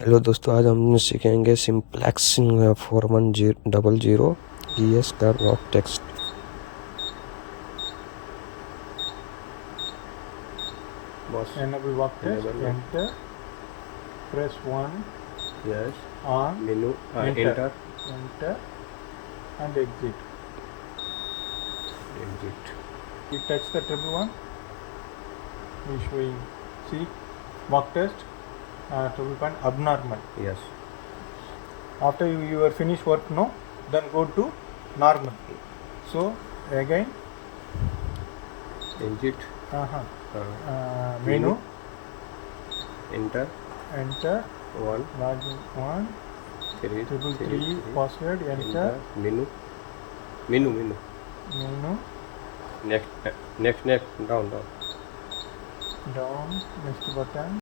Hello दोस्तों, आज हम सीखेंगे सिंप्लेक्स 4100 ES का रॉक टेक्स्ट। बस Enable work test, enable enter, press 1 yes on, menu enter, enter enter and exit. exit. You touch the treble one, we showing, see, work test, treble point abnormal. Yes, After you are finished work, no, then go to normal. So again, exit. menu, Enter enter, one login 1, three triple three three, three. password, enter, menu menu, next down down, next button.